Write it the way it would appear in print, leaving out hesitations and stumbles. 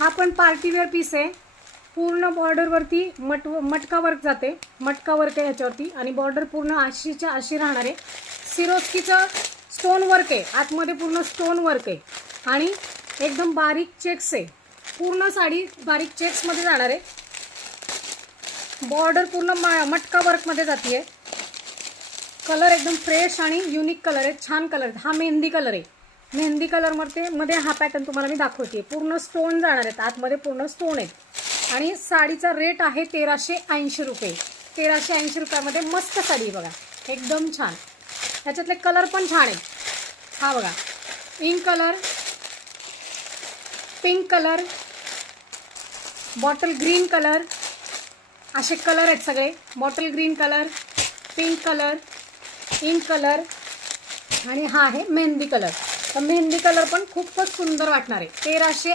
हा पण party wear piece आहे. पूर्ण बॉर्डरवरती मटका वर्क जाते. मटका वर्क आहे ह्याच्यावरती आणि बॉर्डर पूर्ण अशीच्या अशी राहणार आहे. सिरोस्कीचं स्टोन वर्क आहे. आतमध्ये पूर्ण स्टोन वर्क आहे आणि एकदम बारीक चेक्स आहे. पूर्ण साडी बारीक चेक्समध्ये जाणार आहे. बॉर्डर पूर्ण मटका वर्कमध्ये जाते. कलर एकदम फ्रेश आणि युनिक कलर आहे. छान कलर. हा मेहंदी कलर आहे. मेहंदी कलरमध्ये हा पॅटर्न तुम्हाला मी दाखवते. पूर्ण स्टोन जाणार आहेत. आतमध्ये पूर्ण स्टोन आहेत आणि साडीचा रेट आहे 1380 रुपये. 1380 रुपयामध्ये मस्त साडी बघा, एकदम छान. ह्याच्यातले कलर पण छान आहेत. हा बघा, ink colour, pink colour, bottle green colour, असे कलर आहेत सगळे. Bottle green colour, pink colour, ink colour आणि हा आहे मेहंदी कलर. तर मेहंदी कलर पण खूपच सुंदर वाटणार आहे. 1380